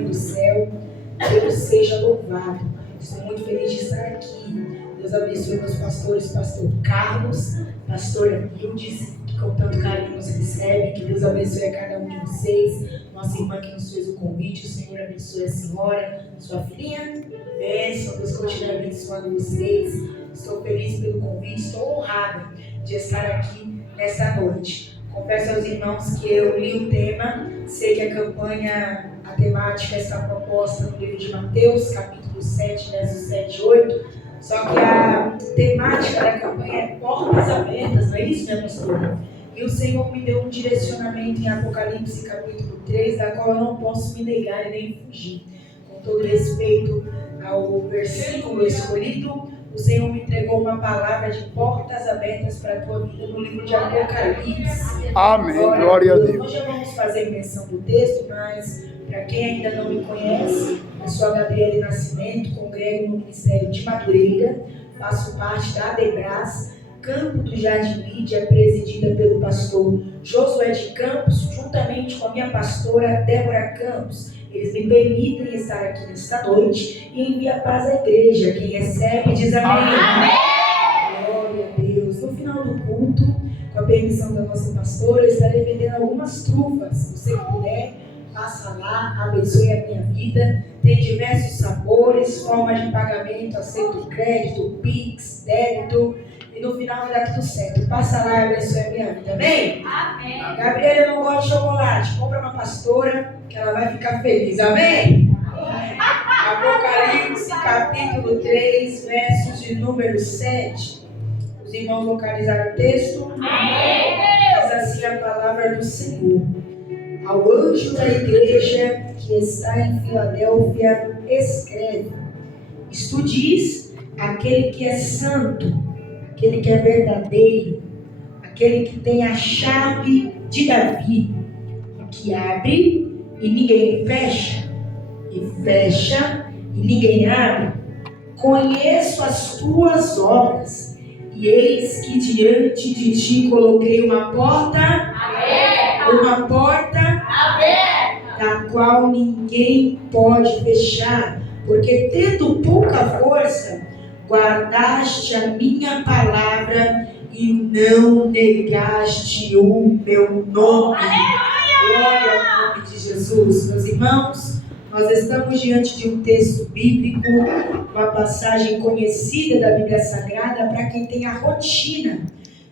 do céu. Deus seja louvado. Estou muito feliz de estar aqui. Deus abençoe meus pastores, pastor Carlos, pastora Hildes, que com tanto carinho nos recebe. Que Deus abençoe a cada um de vocês. Nossa irmã que nos fez o convite, o Senhor abençoe a senhora, sua filhinha. Bênção, Deus continue abençoando vocês. Estou feliz pelo convite, estou honrada de estar aqui nessa noite. Confesso aos irmãos que eu li o tema, sei que a campanha, a temática está proposta no livro de Mateus, capítulo 7, versos 7 e 8, só que a temática da campanha é portas abertas, não é isso, minha pastora? E o Senhor me deu um direcionamento em Apocalipse, capítulo 3, da qual eu não posso me negar e nem fugir. Com todo respeito ao versículo escolhido, o Senhor me entregou uma palavra de portas abertas para a tua vida no livro de Apocalipse. Amém, glória a Deus. Nós já vamos fazer menção do texto, mas para quem ainda não me conhece, eu sou a Gabriele Nascimento, congrego no Ministério de Madureira, faço parte da Adebras, Campo do Jardim Lídia, presidida pelo pastor Josué de Campos, juntamente com a minha pastora Débora Campos. Eles me permitem estar aqui nesta noite e envia paz à igreja. Quem recebe diz amém. Amém. Glória a Deus. No final do culto, com a permissão da nossa pastora, eu estarei vendendo algumas trufas. Se você puder, passa lá, abençoe a minha vida. Tem diversos sabores, formas de pagamento, aceito crédito, Pix, débito. E no final vai dar tudo certo. Passa lá e abençoe a minha vida. Amém? Amém. Gabriela, eu não gosto de chocolate. Compra uma pastora que ela vai ficar feliz. Amém? Amém. Apocalipse, capítulo 3, versos de número 7. Os irmãos localizaram o texto? Amém. Diz assim a palavra do Senhor. Ao anjo da igreja que está em Filadélfia, escreve: Isto diz aquele que é santo, aquele que é verdadeiro, aquele que tem a chave de Davi, que abre e ninguém fecha, e fecha e ninguém abre. Conheço as tuas obras, e eis que diante de ti coloquei uma porta aberta, da qual ninguém pode fechar, porque tendo pouca força, guardaste a minha palavra e não negaste o meu nome. Glória ao nome de Jesus. Meus irmãos, nós estamos diante de um texto bíblico, uma passagem conhecida da Bíblia Sagrada para quem tem a rotina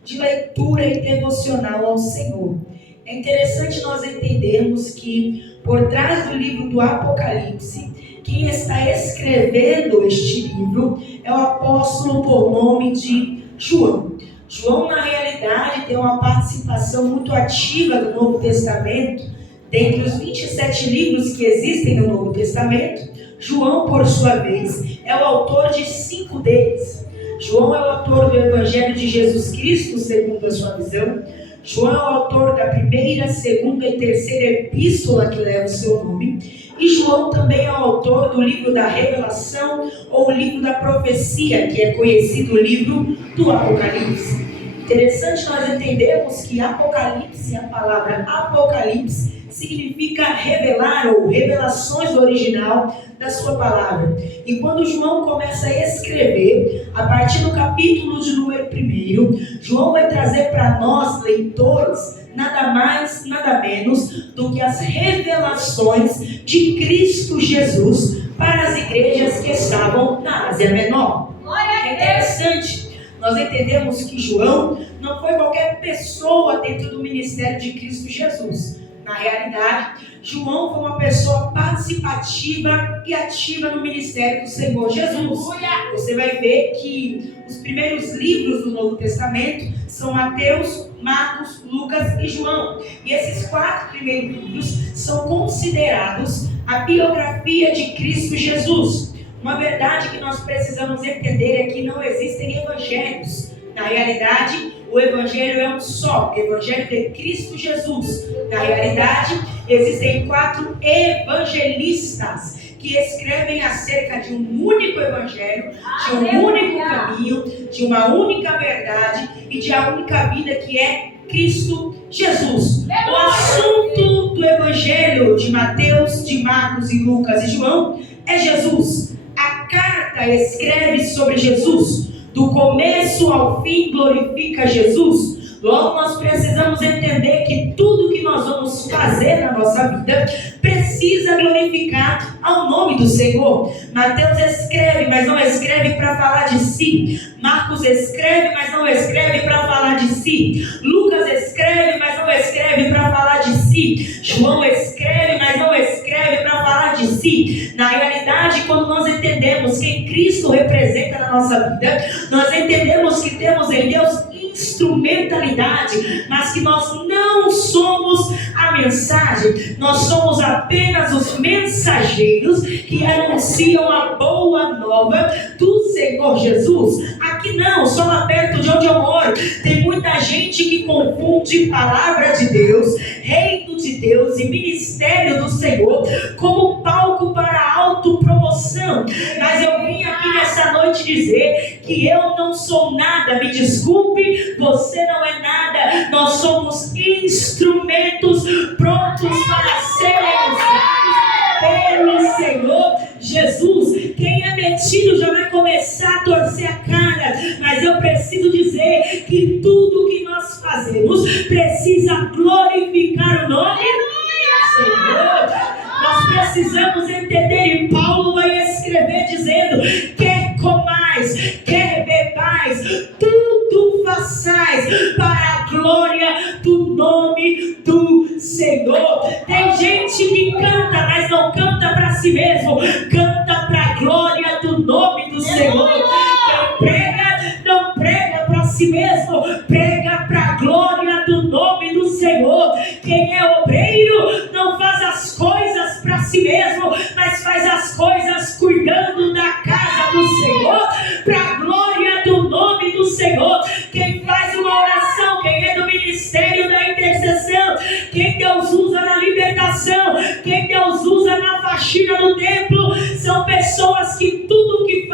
de leitura e devocional ao Senhor. É interessante nós entendermos que por trás do livro do Apocalipse, quem está escrevendo este livro é o apóstolo por nome de João. João, na realidade, tem uma participação muito ativa do Novo Testamento. Dentre os 27 livros que existem no Novo Testamento, João, por sua vez, é o autor de 5 deles. João é o autor do Evangelho de Jesus Cristo, segundo a sua visão. João é o autor da primeira, segunda e terceira epístola que leva o seu nome. E João também é o autor do livro da Revelação, ou o livro da Profecia, que é conhecido o livro do Apocalipse. Interessante nós entendermos que Apocalipse, a palavra Apocalipse, significa revelar ou revelações do original da sua palavra. E quando João começa a escrever, a partir do capítulo de número 1, João vai trazer para nós, leitores, nada mais, nada menos do que as revelações de Cristo Jesus para as igrejas que estavam na Ásia Menor. É interessante nós entendemos que João não foi qualquer pessoa dentro do ministério de Cristo Jesus. Na realidade, João foi uma pessoa participativa e ativa no ministério do Senhor Jesus. Você vai ver que os primeiros livros do Novo Testamento são Mateus, Marcos, Lucas e João. E esses 4 primeiros livros são considerados a biografia de Cristo Jesus. Uma verdade que nós precisamos entender é que não existem evangelhos. Na realidade, o evangelho é um só, o evangelho de Cristo Jesus. Na realidade, existem 4 evangelistas que escrevem acerca de um único evangelho, de um único caminho, de uma única verdade e de a única vida que é Cristo Jesus. O assunto do do Evangelho de Mateus, de Marcos e Lucas e João é Jesus. A carta escreve sobre Jesus. Do começo ao fim glorifica Jesus. Logo nós precisamos entender que tudo que nós vamos fazer na nossa vida precisa glorificar ao nome do Senhor. Mateus escreve, mas não escreve para falar de si. Marcos escreve, mas não escreve para falar de si. Lucas escreve, mas não escreve para falar de si. João escreve, mas não escreve para falar de si. Na realidade, quando nós entendemos quem Cristo representa na nossa vida, nós entendemos que temos em Deus instrumentalidade, mas que nós não somos a mensagem, nós somos apenas os mensageiros que anunciam a boa nova do Senhor Jesus. Aqui não, só lá perto de onde eu moro, tem muita gente que confunde palavra de Deus, reino de Deus e ministério do Senhor como palco para autopromoção. Mas eu vim aqui nessa noite dizer que eu não sou nada, me desculpe, você não é nada, nós somos instrumentos prontos para serem usados pelo Senhor Jesus. Quem é metido já vai começar a torcer a cara, mas eu preciso dizer que tudo que nós fazemos precisa glorificar o nome do Senhor. Nós precisamos entender, e Paulo vai escrever dizendo: quer comais, quer bebais, tudo façais para a glória do nome do Senhor. Tem gente que canta, mas não canta para si mesmo, canta para a glória do nome do Senhor. Quem prega, não prega para si mesmo, prega para a glória do nome do Senhor. Quem é obreiro não faz as coisas para si mesmo, mas faz as coisas cuidando da casa do Senhor, para a glória do nome do Senhor. Quem faz uma oração, quem é do ministério da intercessão, quem Deus usa na libertação, quem Deus usa na faxina do templo, são pessoas que tudo que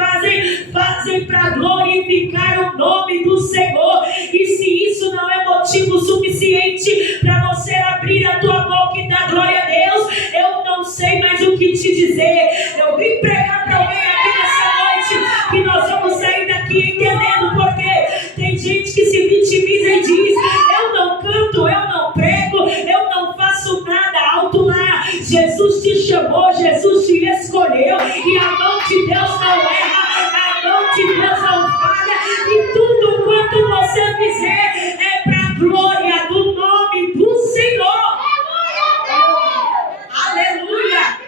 fazem para glorificar o nome do Senhor. E se isso não é motivo suficiente para você abrir a tua boca e dar glória a Deus, eu não sei mais o que te dizer. Eu vim pregar para alguém aqui nessa noite que nós vamos sair daqui entendendo, porque tem gente que se vitimiza e diz: eu não canto, eu não prego, eu não faço nada. Alto lá, Jesus te chamou, Jesus te escolheu, e a mão de Deus não erra, a mão de Deus não falha, e tudo quanto você fizer é para a glória do nome do Senhor. Aleluia!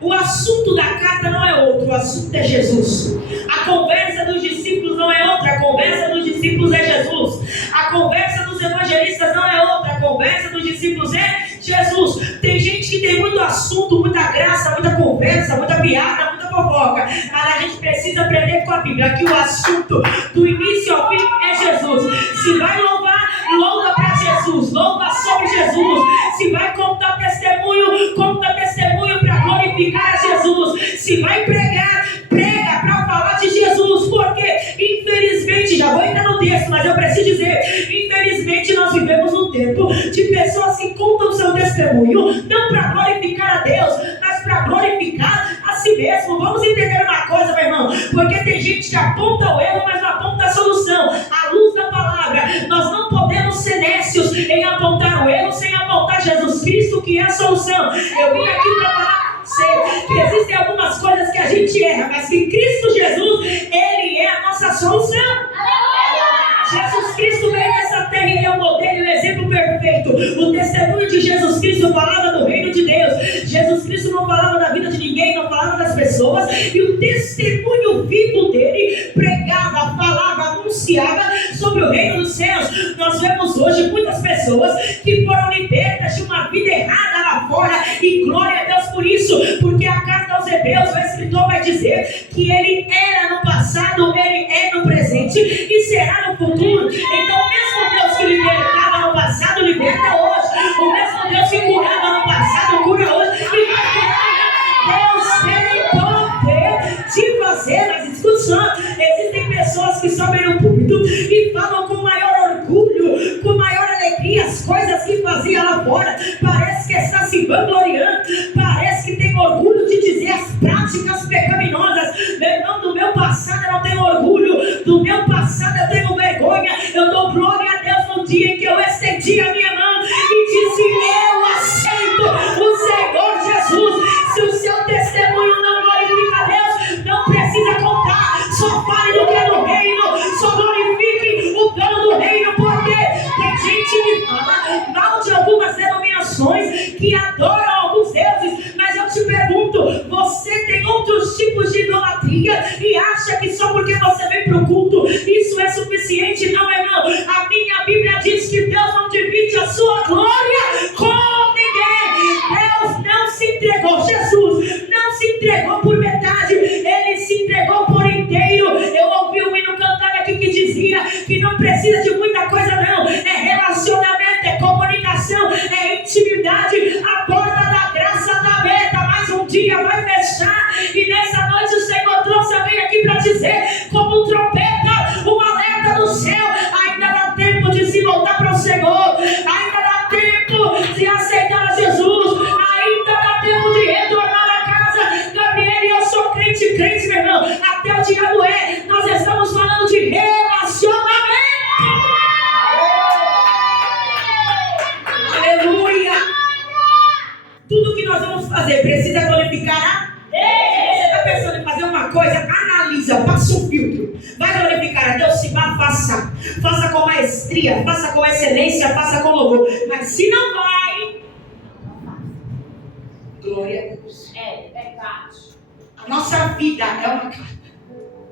O assunto da carta não é outro, o assunto é Jesus. A conversa dos discípulos não é outra, a conversa dos discípulos é Jesus. A conversa dos evangelistas não é outra, a conversa dos discípulos é Jesus. Tem gente que tem muito assunto, muita graça, muita conversa, muita piada, muita fofoca, mas a gente precisa aprender com a Bíblia que o assunto do início ao fim é Jesus. Se vai louvar, louva para Jesus, louva sobre Jesus. Se vai contar testemunho, conta testemunho para glorificar Jesus. Se vai pregar, prega para falar de Jesus. Porque infelizmente, já vou entrar no texto, mas eu preciso dizer, infelizmente nós vivemos um tempo de pessoas que contam seu testemunho não para glorificar a Deus, mas para glorificar a si mesmo. Vamos entender uma coisa, meu irmão, porque tem gente que aponta o erro, mas não aponta a solução. À luz da palavra, nós não podemos ser nécios em apontar o erro sem apontar Jesus Cristo, que é a solução. Eu vim aqui para falar que existem algumas coisas que a gente erra, mas que Cristo Jesus, Ele é a nossa solução. Jesus Cristo veio nessa terra e Ele é o modelo e o exemplo perfeito. O testemunho de Jesus Cristo falava do reino de Deus. Jesus Cristo não falava da vida de ninguém, não falava das pessoas. E o testemunho vivo dele pregava, falava, anunciava sobre o reino dos céus. Nós vemos hoje muitas pessoas que foram libertas de uma vida errada lá fora. E glória a Deus por isso. Porque a carta aos Hebreus, o escritor vai dizer que Ele era no passado, Ele é no presente e será no futuro. Então o mesmo Deus que libertava no passado, liberta hoje. O mesmo Deus que curava no passado, cura hoje e vai curar. Deus tem poder de fazer, mas escute só, existem pessoas que sobem no púlpito e falam com maior orgulho, com maior alegria as coisas que fazia lá fora. Parece que idolatria e acha que só porque você vem para o culto isso é suficiente. Não é não. A minha Bíblia diz que Deus não divide a sua glória com ninguém. Deus não se entregou, Jesus não se entregou por metade, Ele se entregou por inteiro. Eu ouvi um hino cantar aqui que dizia que não precisa de muita coisa não, é relacionamento, é comunicação, é intimidade. A porta da graça está aberta, mas um dia vai fechar. E nessa noite o Senhor trouxe alguém aqui para dizer, como um trompeta, um alerta do céu: ainda dá tempo de se voltar para o Senhor, ainda dá tempo de aceitar Jesus, ainda dá tempo de retornar à casa. Gabriel, eu sou crente, meu irmão, até o diabo é. Nós estamos falando de relacionamento. Aleluia. Tudo que nós vamos fazer precisa glorificar a Deus. Você está pensando em fazer uma coisa? Analisa, passa um filtro. Vai glorificar a Deus? Se vá, faça. Faça com maestria, faça com excelência, faça com louvor. Mas se não vai, glória a Deus. É verdade. A nossa vida é uma carta.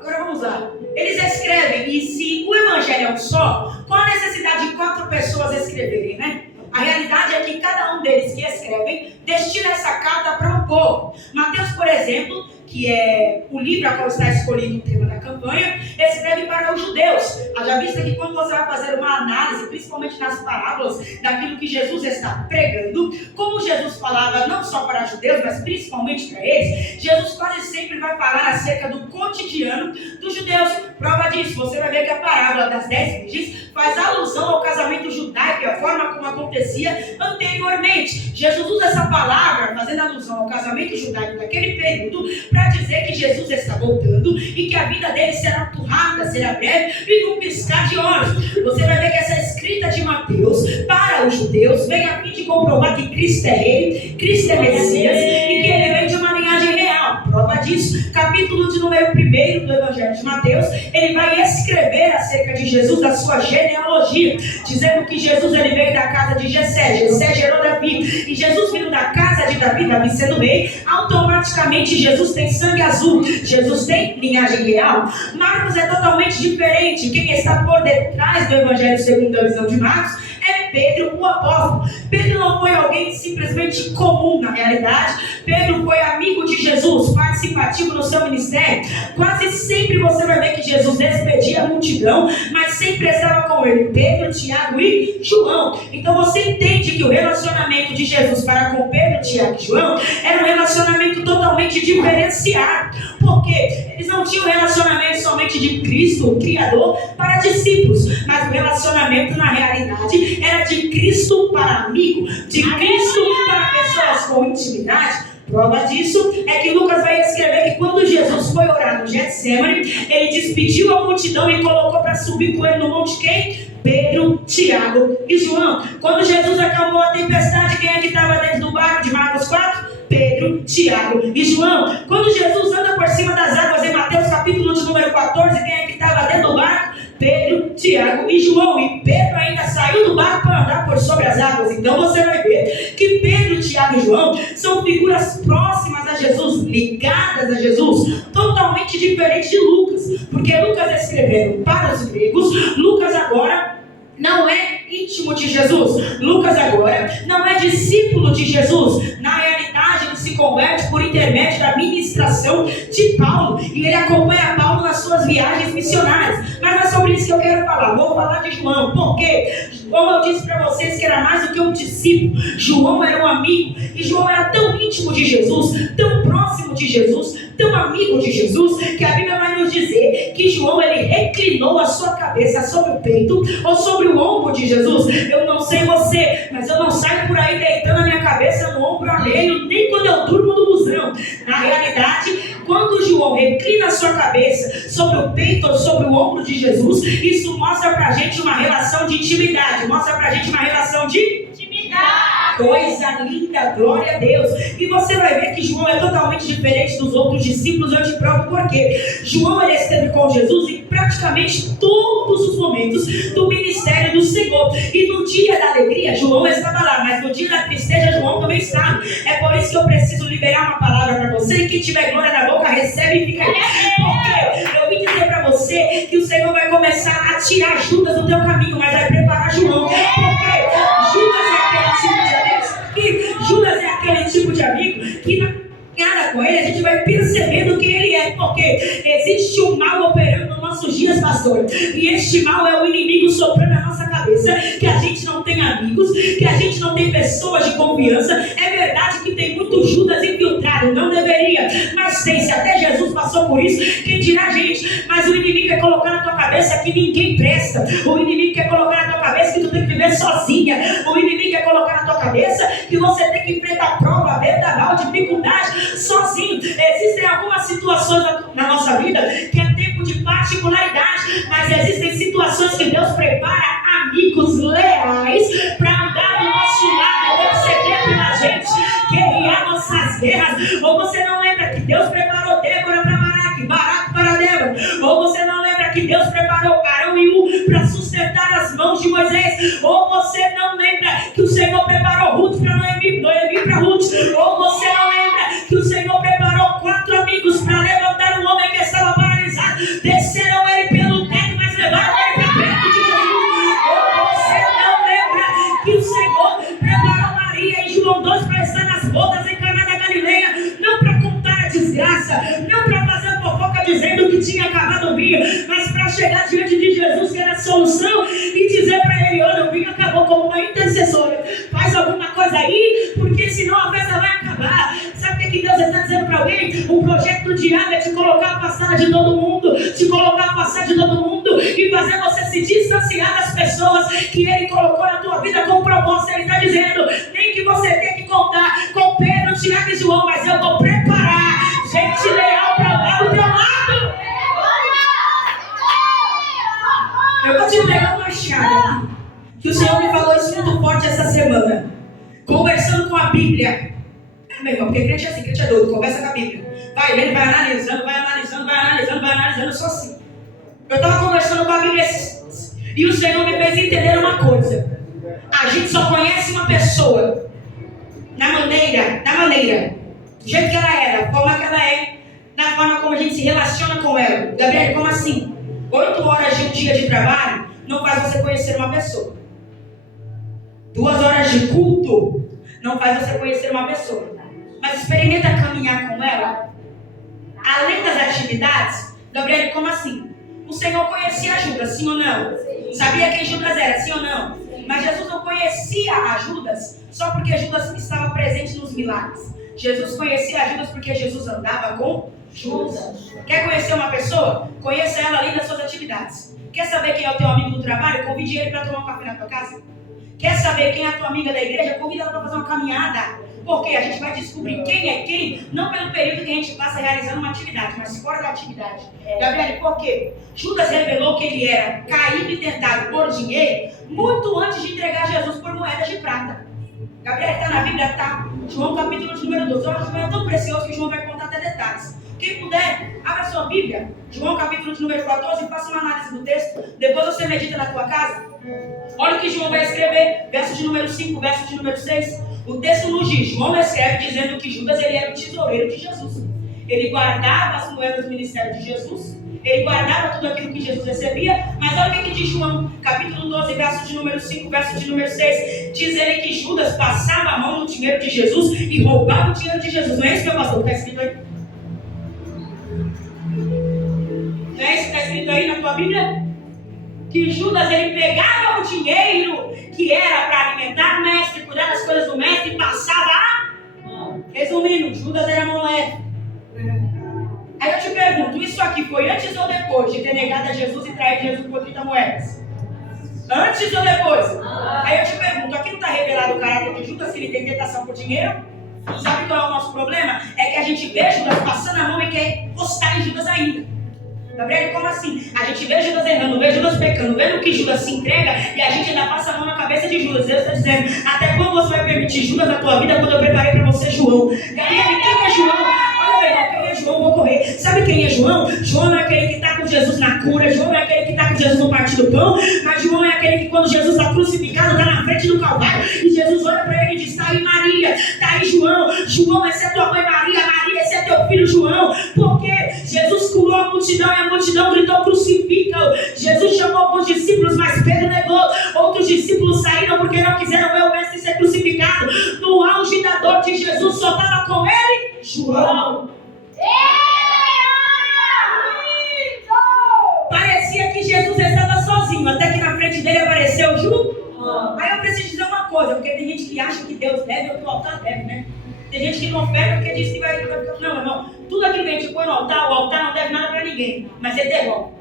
Agora vamos lá. Eles escrevem, e se o evangelho é um só, qual a necessidade de 4 pessoas escreverem, né? A realidade é que cada um deles que escrevem destina essa carta para um povo. Mateus, por exemplo, que é o livro a qual está escolhido o tema da campanha, escreve para os judeus. Haja vista que quando você vai fazer uma análise, principalmente nas parábolas, daquilo que Jesus está pregando, como Jesus falava não só para judeus, mas principalmente para eles, Jesus quase sempre vai falar acerca do cotidiano dos judeus. Prova disso, você vai ver que a parábola das 10 virgens faz alusão ao casamento judaico e a forma como acontecia anteriormente. Jesus usa essa palavra, fazendo alusão ao casamento judaico daquele período, para dizer que Jesus está voltando e que a vida dele será turrada, será breve e num piscar de olhos. Você vai ver que essa escrita de Mateus para os judeus vem a fim de comprovar que Cristo é Rei, Cristo é Messias e que ele vem de uma linhagem real. Prova disso, capítulo de número 1 do Evangelho de Mateus, ele vai escrever acerca de Jesus, da sua genealogia, dizendo que Jesus ele veio da casa de Jessé, Jessé gerou Davi, e Jesus vindo da casa de Davi, Davi sendo rei, automaticamente Jesus tem sangue azul, Jesus tem linhagem real. Marcos é totalmente diferente. Quem está por detrás do Evangelho segundo a visão de Marcos é Pedro, o apóstolo. Pedro não foi alguém simplesmente comum na realidade. Pedro foi amigo de Jesus, participativo no seu ministério. Quase sempre você vai ver que Jesus despedia a multidão, mas sempre estava com ele Pedro, Tiago e João. Então você entende que o relacionamento de Jesus para com Pedro, Tiago e João era um relacionamento totalmente diferenciado, porque eles não tinham relacionamento somente de Cristo, o Criador, para discípulos, mas o relacionamento na realidade era de Cristo para amigo, de Cristo para pessoas com intimidade. Prova disso é que Lucas vai escrever que quando Jesus foi orar no Getsemane, ele despediu a multidão e colocou para subir com ele no monte quem? Pedro, Tiago e João. Quando Jesus acalmou a tempestade, quem é que estava dentro do barco de Marcos 4? Pedro, Tiago e João. Quando Jesus anda por cima das águas em Mateus capítulo de número 14, quem é que estava dentro do barco? Pedro, Tiago e João. E Pedro ainda saiu do barco para andar por sobre as águas. Então você vai ver que Pedro, Tiago e João são figuras próximas a Jesus, ligadas a Jesus, totalmente diferente de Lucas, porque Lucas escrevendo para os gregos. Lucas agora não é íntimo de Jesus. Lucas agora não é discípulo de Jesus. Na realidade, ele se converte por intermédio da ministração de Paulo, e ele acompanha Paulo nas suas viagens missionárias. Mas não é sobre isso que eu quero falar. Vou falar de João, porque como eu disse para vocês que era mais do que um discípulo, João era um amigo, e João era tão íntimo de Jesus, tão próximo de Jesus, tão amigo de Jesus, que a Bíblia vai nos dizer que João ele reclinou a sua cabeça sobre o peito ou sobre o ombro de Jesus. Eu não sei você, mas eu não saio por aí deitando a minha cabeça no ombro alheio, nem quando eu durmo no busão. Na realidade, quando João reclina a sua cabeça sobre o peito ou sobre o ombro de Jesus, isso mostra pra gente uma relação de intimidade, mostra pra gente uma relação de intimidade. Coisa linda, glória a Deus. E você vai ver que João é totalmente diferente dos outros discípulos. Eu te provo por quê. João ele esteve com Jesus em praticamente todos os momentos do ministério do Senhor. E no dia da alegria, João estava lá, mas no dia da tristeza, João também estava. É por isso que eu preciso liberar uma palavra para você você que tiver glória na boca, recebe e fica aí. Porque eu vim dizer para você que o Senhor vai começar a tirar Judas do teu caminho, mas vai preparar João. Porque Judas é aquele tipo de amigo que na caminhada com ele a gente vai percebendo quem ele é. Porque existe um mal operando nos nossos dias, pastor. E este mal é o inimigo soprando na nossa cabeça, que a gente não tem amigos, que a gente não tem pessoas de confiança. É verdade que tem muito Judas infiltrado, não deveria, mas tem. Se até Jesus passou por isso, quem dirá a gente? Mas o inimigo quer colocar na tua cabeça que ninguém presta. O inimigo quer colocar na tua cabeça que tu tem que viver sozinha. O inimigo quer colocar na tua cabeça que você tem que enfrentar prova, vendaval, dificuldade sozinho. Existem algumas situações na nossa vida que é tempo de particularidade, mas existem situações que Deus prepara amigos leais para andar do nosso lado, interceder pela gente, guerrear nossas guerras. Ou você não lembra que Deus preparou Débora para Baraque, Baraque para Débora? Ou você não lembra que Deus preparou Arão e U para sustentar as mãos de Moisés? Ou você não lembra que o Senhor preparou Ruth para Noemi, Noemi para Ruth? Ou você não lembra que o Senhor preparou 4 amigos para levantar um homem que estava paralisado? Desceram ele pelo teto, mas levaram ele para perto de Jesus. Ou você não lembra que o Senhor preparou Maria em João 2 para estar nas bodas em Caná da Galileia? Não para contar a desgraça, não para fazer fofoca dizendo que tinha acabado o vinho, mas para chegar diante de Jesus, que era a solução, e dizer para ele: olha, o vinho acabou, como uma intercessora. Faz alguma coisa aí, porque senão a festa vai acabar. Sabe o que Deus está dizendo para alguém? O projeto do diabo é te colocar afastada de todo mundo, te colocar afastada de todo mundo e fazer você se distanciar das pessoas que Ele colocou na tua vida com propósito. Ele está dizendo: nem que você tenha que contar com Pedro, Tiago e João, mas eu vou preparar gente leal para andar do teu lado. Eu vou te entregar uma chave aqui, que o Senhor me falou isso muito forte essa semana, conversando com a Bíblia. Meu irmão, porque crente é assim, crente é doido, conversa com a Bíblia. Vai lendo, vai analisando, vai analisando, vai analisando, vai analisando, eu sou assim. Eu estava conversando com a Bíblia e o Senhor me fez entender uma coisa. A gente só conhece uma pessoa na maneira, do jeito que ela é, da forma que ela é, na forma como a gente se relaciona com ela. Gabriel, como assim? 8 horas de um dia de trabalho não faz você conhecer uma pessoa. 2 horas de culto não faz você conhecer uma pessoa. Mas experimenta caminhar com ela. Além das atividades, Gabriel, como assim? O Senhor conhecia Judas, sim ou não? Sabia quem Judas era, sim ou não? Mas Jesus não conhecia a Judas só porque Judas estava presente nos milagres. Jesus conhecia a Judas porque Jesus andava com Judas. Quer conhecer uma pessoa? Conheça ela além das suas atividades. Quer saber quem é o teu amigo do trabalho? Convide ele para tomar um café na tua casa. Quer saber quem é a tua amiga da igreja? Convida ela para fazer uma caminhada. Porque a gente vai descobrir quem é quem, não pelo período que a gente passa realizando uma atividade, mas fora da atividade. Gabriel, por quê? Judas revelou que ele era caído e tentado por dinheiro muito antes de entregar Jesus por moedas de prata. Gabriel, está na Bíblia? Tá. João capítulo número 12. Olha, João é tão precioso que João vai contar até detalhes. Quem puder, abra sua Bíblia. João capítulo número 14 e faça uma análise do texto. Depois você medita na tua casa. Olha o que João vai escrever. Verso de número 5, verso de número 6. O texto nos diz, João escreve dizendo que Judas ele era o tesoureiro de Jesus. Ele guardava as moedas do ministério de Jesus. Ele guardava tudo aquilo que Jesus recebia. Mas olha o que diz João, capítulo 12, verso de número 5, verso de número 6. Diz ele que Judas passava a mão no dinheiro de Jesus e roubava o dinheiro de Jesus. Não é isso, meu pastor? Está escrito aí? Não é isso que está escrito aí na tua Bíblia? Que Judas ele pegava o dinheiro que era para alimentar o mestre, cuidar das coisas do mestre e passava a mão. Resumindo, Judas era mão leve. Aí eu te pergunto, isso aqui foi antes ou depois de ter negado a Jesus e traído Jesus por 30 moedas? Antes ou depois? Aí eu te pergunto, aqui não está revelado o caráter de Judas, que ele tem tentação por dinheiro? Sabe qual é o nosso problema? É que a gente vê Judas passando a mão e quer postar em Judas ainda. Gabriel, como assim? A gente vê Judas errando, vê Judas pecando, vendo que Judas se entrega e a gente ainda passa a mão na cabeça de Judas. Deus está dizendo, até quando você vai permitir Judas na tua vida quando eu preparei para você João? Gabriel, quem é João? Olha, meu irmão, quem é João? Vou correr. Sabe quem é João? João não é aquele que está com Jesus na cura, João não é aquele que está com Jesus no partir do pão, mas João é aquele que quando Jesus está crucificado, está na frente do Calvário e Jesus olha para ele e diz, está aí Maria, está aí João, João, essa é tua mãe Maria, Maria, esse é teu filho. multidão e a multidão gritou: crucifica-o. Jesus chamou alguns discípulos, mas Pedro negou. Outros discípulos saíram porque não quiseram ver o mestre ser crucificado. No auge da dor de Jesus, só estava com ele João. Parecia que Jesus estava sozinho, até que na frente dele apareceu João. Aí eu preciso dizer uma coisa, porque tem gente que acha que Deus deve ou que o altar deve, né? Tem gente que não oferta porque diz que vai. Não, irmão. Tudo aquilo que a gente põe no altar, o altar não deve nada para ninguém. Mas ele devolve.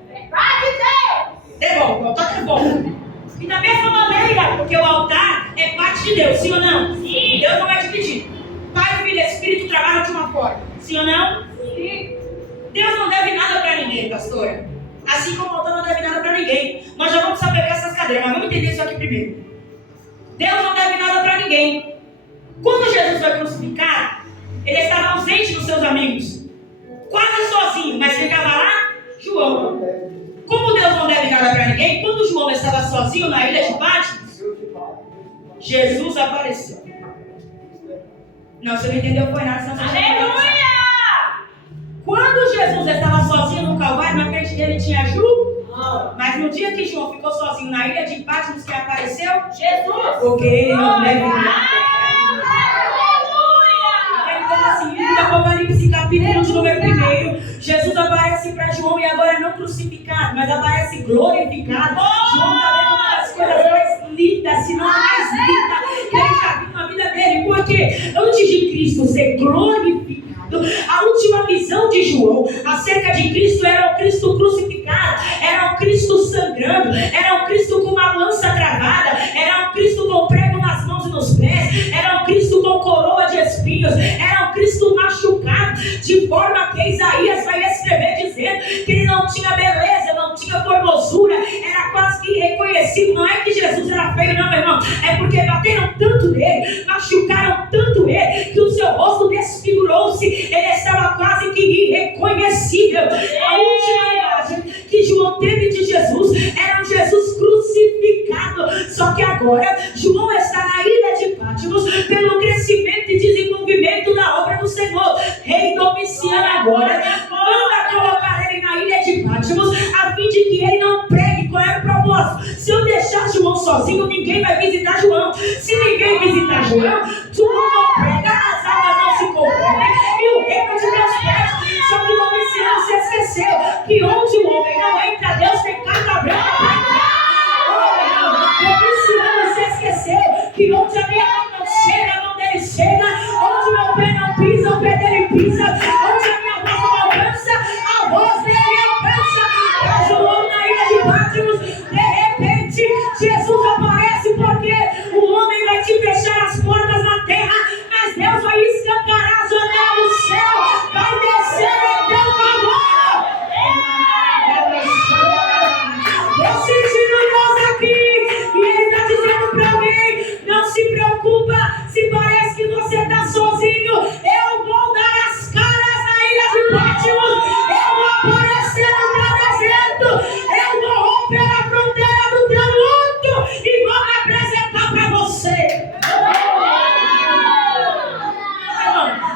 Devolve, o altar devolve. E da mesma maneira, porque o altar é parte de Deus, sim ou não? Sim. Deus não vai dividir. Pai, Filho e Espírito trabalham de uma forma, sim ou não? Sim. Deus não deve nada para ninguém, pastora. Assim como o altar não deve nada para ninguém. Nós já vamos saber essas cadeiras, mas vamos entender isso aqui primeiro. Deus não deve nada para ninguém. Quando Jesus foi crucificado, ele estava ausente dos seus amigos. Quase sozinho, mas quem estava lá? João. Como Deus não deve nada para ninguém, quando João estava sozinho na ilha de Patmos, Jesus apareceu. Não, você não entendeu, foi nada. Aleluia! Quando Jesus estava sozinho no Calvário, na frente dele tinha João. Mas no dia que João ficou sozinho na ilha de Patmos, quem apareceu? Jesus. Porque ele não deve nada. Assim, livro do Apocalipse, capítulo de número 1, Jesus aparece para João e agora não crucificado, mas aparece glorificado. João está vendo uma das coisas mais lindas, se não a mais linda que ele já viu na vida dele, porque antes de Cristo ser glorificado, a última visão de João acerca de Cristo era o Cristo crucificado, era o Cristo sangrando, era o Cristo com uma lança travada, era o Cristo com prego nas mãos e nos pés, era o Cristo com coroa de espinhos, era o Cristo machucado, de forma que Isaías vai escrever dizendo que ele não tinha beleza, não tinha formosura, era quase que irreconhecível. Não é que Jesus era feio, não, meu irmão, é porque bateram tanto nele, machucaram tanto ele, que o seu rosto desfigurou-se, ele estava quase que irreconhecível. A última imagem que João teve de Jesus era um Jesus crucificado, só que agora João está na ilha de Patmos pelo crescimento e desenvolvimento da obra do Senhor. Rei Domiciano agora manda colocar ele na ilha de Patmos a fim de que ele não pregue. Qual é o propósito? Se eu deixar João sozinho, ninguém vai visitar João. Se ninguém visitar João, João não prega, as almas não se convertem e o reino de Deus perde. Só que Domiciano se esqueceu que onde o homem não entra, Deus tem carta branca para entrar. Domiciano se esqueceu que onde a minha mão não chega, a mão dele chega. Onde meu pé não pisa, o pé dele pisa. Onde a minha voz não alcança, a voz dele alcança. Para João na ilha de Patmos, de repente, Jesus aparece porque o homem vai te fechar as portas na terra, mas Deus vai escancarar a janela do céu, vai descer em teu favor. Eu senti Deus aqui e Ele está dizendo para mim: não se preocupa se parece que você está sozinho. Eu vou dar as caras na ilha de Patmos. Eu vou aparecer no teu deserto. Eu vou romper a fronteira do teu luto e vou me apresentar para você.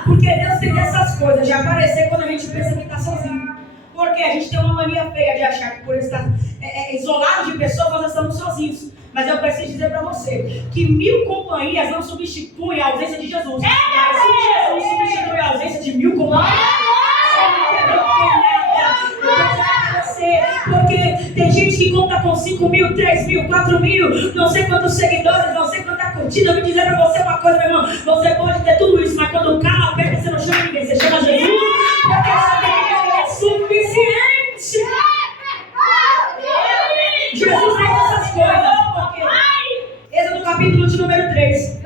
Porque Deus tem essas coisas de aparecer quando a gente pensa que está sozinho. Porque a gente tem uma mania feia de achar que por estar isolado de pessoas nós estamos sozinhos. Mas eu preciso dizer para você que 1000 companhias não substituem a ausência de Jesus. Mas se Jesus substitui a ausência de 1000 companhias, porque tem gente que conta com 5.000, 3.000, 4.000, não sei quantos seguidores, não sei quanta curtida. Eu vou dizer para você uma coisa, meu irmão: você pode ter tudo isso, mas quando o carro aperta, você não chama ninguém, você chama Jesus, porque sabe que ele é suficiente. Jesus fez essas coisas. Êxodo capítulo de número 3.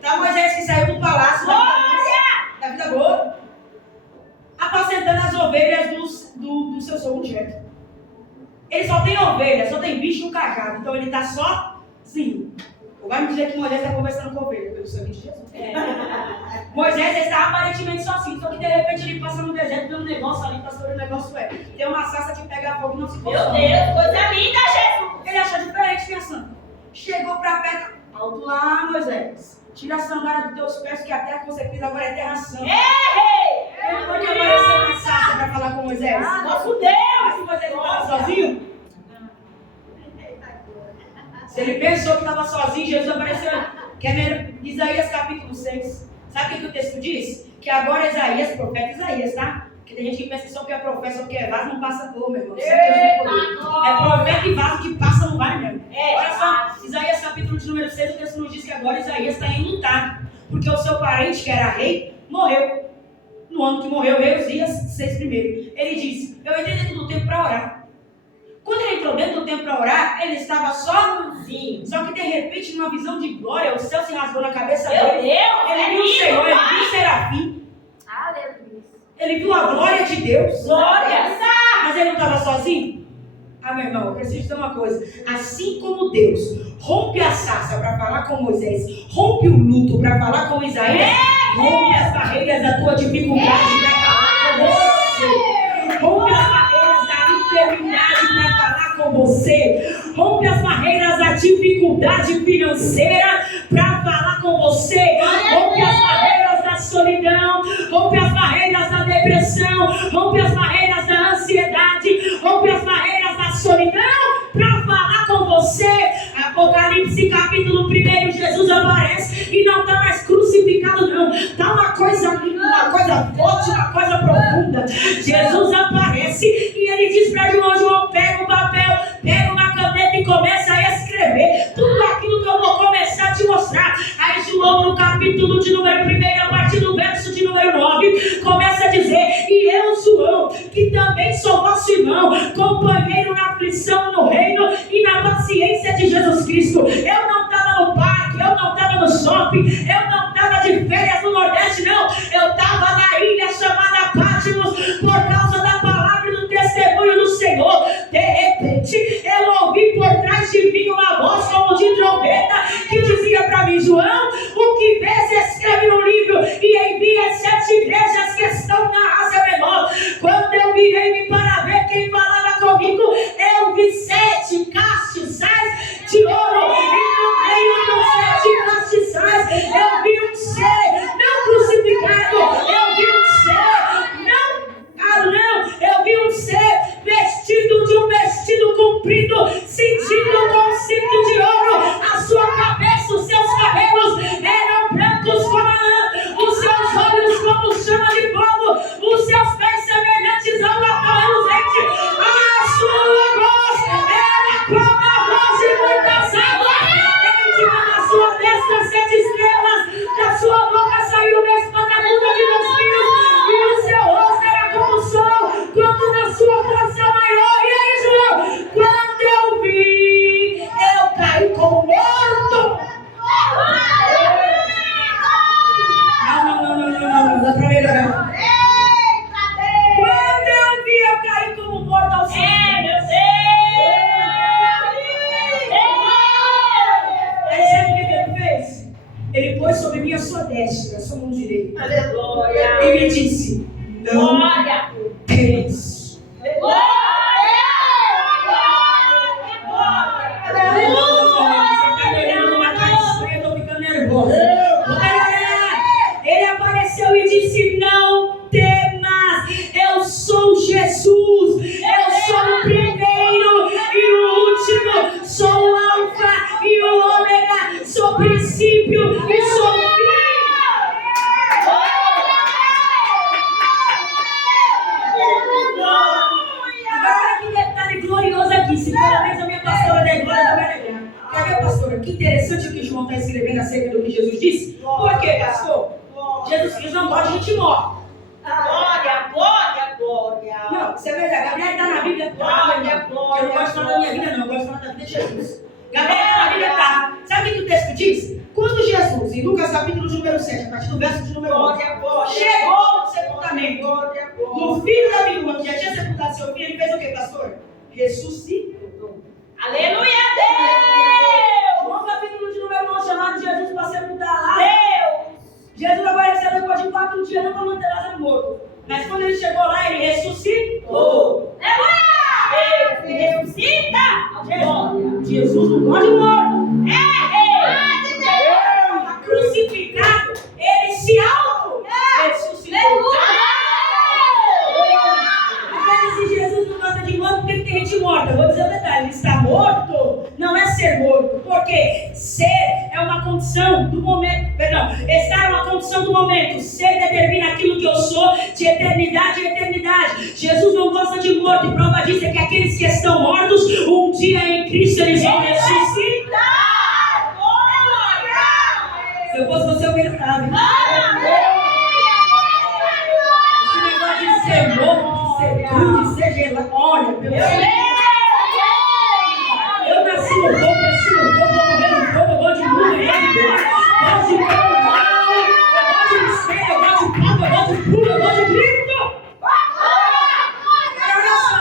Tá Moisés que saiu do palácio da vida boa, apacentando as ovelhas do seu sogro Jetro. Ele só tem ovelha, só tem bicho e um cajado. Então ele está sozinho. Ou vai me dizer que Moisés está conversando com ovelha pelo sangue de Jesus? Moisés está aparentemente sozinho, só que de repente ele passa no deserto, vê um negócio ali, pastor, o negócio tem uma sarça que pega fogo e não se consome. Meu Deus, coisa linda, Jesus! Ele achou diferente, pensando. Chegou para perto, alto lá, Moisés. Tira a sandália dos teus pés, que a terra que você pisa agora é terra santa. Ele não pode aparecer na sarça para falar com Moisés. achou que estava sozinho, Jesus apareceu. Quer ver? Isaías capítulo 6. Sabe o que o texto diz? Que agora Isaías, profeta Isaías, tá? Porque tem gente que pensa que só porque é profeta, só porque é vaso, não passa por, meu irmão. É profeta e vaso que passa, não vai mesmo. Olha só, Isaías capítulo de número 6, o texto nos diz que agora Isaías está enlutado. Porque o seu parente, que era rei, morreu. No ano que morreu, rei Uzias, 6 primeiro. Ele disse, eu entrei dentro do templo para orar. Quando ele entrou dentro do templo para orar, ele estava sozinho. Só que de repente, numa visão de glória, o céu se rasgou na cabeça dele. Ele viu o Senhor, ele viu o serafim. Ele viu a glória de Deus. Glória! Mas ele não estava sozinho? Ah, meu irmão, eu preciso dizer uma coisa. Assim como Deus rompe a sarça para falar com Moisés, rompe o luto para falar com Isaías, rompe as barreiras da tua dificuldade para falar com você. Rompe as barreiras da enfermidade para falar com você. Rompe as barreiras da dificuldade financeira para falar com você. Rompe as barreiras da solidão. Rompe as barreiras da depressão. Rompe as barreiras da ansiedade. Rompe as barreiras da solidão para falar com você. Apocalipse capítulo 1, Jesus aparece e não está mais crucificado, não. Está uma coisa linda, uma coisa forte, uma coisa profunda. Jesus aparece e ele diz para João, pega um papel, pega uma caneta e começa a escrever tudo aquilo que eu vou começar a te mostrar. Aí João, no capítulo de número 1, a partir do verso de número 9, começa a dizer, e eu, João, que também sou vosso irmão, companheiro na aflição, no reino e na paciência de Jesus Cristo. Eu não estava no parque, eu não estava no shopping, eu não estava de férias no Nordeste, não. Eu estava na ilha chamada Patmos por causa da palavra e do testemunho do Senhor. De repente, eu ouvi por trás de mim uma voz como de trombeta que dizia para mim, João, o que vês escreve no livro e envia 7 igrejas que estão na Ásia Menor. Quando eu virei-me para ver quem falava comigo, eu vi 7 castiçais de ouro e no meio dos 7 castiçais eu vi um ser não crucificado, eu vi um ser eu vi um ser vestido de um vestido comprido, cingido com um cinto de ouro. A sua cabeça, os seus cabelos eram brancos como a lã, os seus olhos como chama de fogo, os seus pés semelhantes ao latão reluzente. A sua voz era como a voz de muitas águas. Ele tinha na sua destra 7 estrelas, da sua boca saiu uma espada aguda de 2 fios, e o seu rosto era como o sol, quando na sua força maior. E aí, João, quando eu vi, eu caí como morto. Não, dá pra melhorar. Quando eu vi, eu caí como morto ao seu pés. Aí sabe o que ele fez? Ele pôs sobre mim a sua destra, a sua mão direita. Aleluia. E me disse, não temas. Ele apareceu e disse, não temas, eu sou Jesus, eu sou o primeiro e o último, sou o alfa e o ômega, sou o princípio e sou o fim. Agora que detalhe glorioso aqui, se pelo menos a minha pastora der glória, vai negar. Quer ver, pastora? Que interessante o que João está escrevendo acerca do que Jesus disse. Por quê, pastor? Jesus Cristo não gosta de gente morta. Glória. Não, isso é verdade. Gabriel está na Bíblia. Glória. Eu não gosto de falar da minha vida, não. Eu gosto de falar da vida de Jesus. Gabriel está na Bíblia, tá. Sabe o que o texto diz? Quando Jesus, em Lucas capítulo de número 7, a partir do verso de número 11, chegou no sepultamento do filho da viúva, que já tinha sepultado seu filho, ele fez o quê, pastor? Ressuscitou. Aleluia, Deus! João capítulo de número 11, chamado Jesus para sepultar lá. Deus! Jesus apareceu depois de 4 dias, não para manter Lázaro morto. Mas quando ele chegou lá, ele ressuscitou. Aleluia! Ele ressuscita! Jesus não pode morto. Está crucificado, ele se auto-ressuscitou. Mas se Jesus não gosta de morto, por que tem gente morta? Eu vou dizer um detalhe, ele está morto, não é ser morto. Por quê? condição do momento, estar numa condição do momento. Ser determina aquilo que eu sou de eternidade em eternidade. Jesus não gosta de morto, e prova disso é que aqueles que estão mortos, um dia em Cristo eles vão ressuscitar. Se eu fosse você, eu melhorava. Esse negócio de ser morto, de ser cru, de ser gelado, olha, pelo eu nasci no fogo, cresci no fogo, vou morrer no fogo, eu vou de mundo, eu gosto de carnaval, eu gosto de mistério, eu gosto de papo, eu gosto de pulo, eu gosto de grito. Olha só,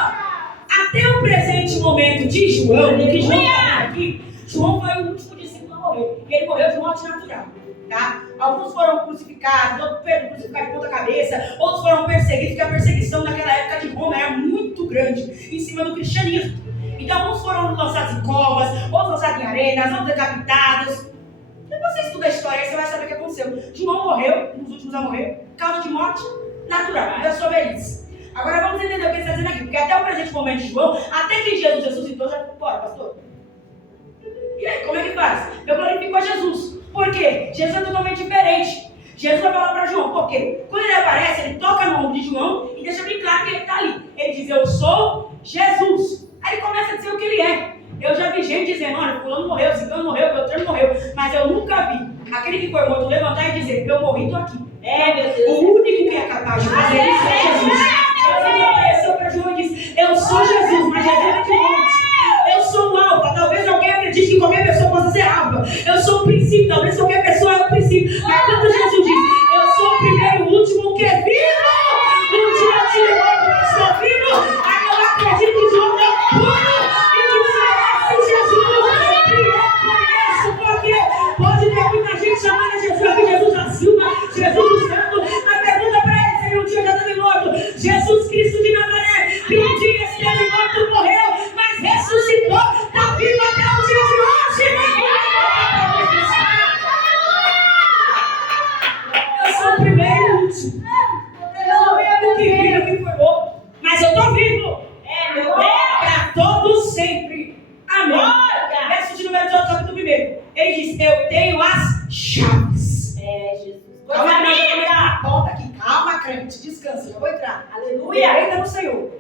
até o presente momento de João, que João está aqui, João foi o último discípulo a morrer, e ele morreu de morte natural. Tá? Alguns foram crucificados, outros foram crucificados de ponta cabeça, outros foram perseguidos, porque a perseguição naquela época de Roma era muito grande em cima do cristianismo. Então, uns foram lançados em covas, outros lançados em arenas, outros decapitados. Depois você estuda a história, aí você vai saber o que aconteceu. João morreu, um dos últimos a morrer, causa de morte natural, da sua velhice. Agora vamos entender o que ele está dizendo aqui, porque até o presente momento de João, até que Jesus ressuscitou, já bora, pastor. E aí, como é que faz? Eu glorifico a Jesus. Por quê? Jesus é totalmente diferente. Jesus vai falar para João, por quê? Quando ele aparece, ele toca no ombro de João e deixa bem claro que ele está ali. Ele diz, eu sou Jesus. Aí ele começa a dizer o que ele é. Eu já vi gente dizendo, olha, fulano morreu, ciclano morreu, Beltrano morreu. Mas eu nunca vi aquele que foi morto levantar e dizer, eu morri, estou aqui. Meu Deus. O único que é capaz de fazer isso é Jesus. Jesus apareceu para João e disse, eu sou Jesus, mas Jesus é de morte. Eu sou o alfa, talvez alguém acredite que qualquer pessoa possa ser alfa. Eu sou o princípio, talvez qualquer pessoa é o princípio. Mas quando Jesus diz, eu sou o primeiro e o último que é vivo, um dia eu tirei outro, mas estou vivo. Aí eu acredito que João é puro e disse, esse Jesus que eu conheço, porque pode ter muita gente chamando Jesus de Jesus da Silva, Jesus do Santo. A pergunta para ele, se ele um dia já esteve morto, Jesus Cristo de Nazaré, que um dia esteve morto, morreu, mas ressuscitou, está vivo até o dia de hoje. Eu sou o primeiro e o último. Eu não lembro que viram que foi morto, mas eu estou vivo. Meu Deus. Para todos sempre. Amém. Verso de número 18, capítulo 1. Ele diz, eu tenho as chaves. Jesus. Volta aqui. Calma, crente. Descansa. Já vou entrar. Aleluia. Entra no Senhor.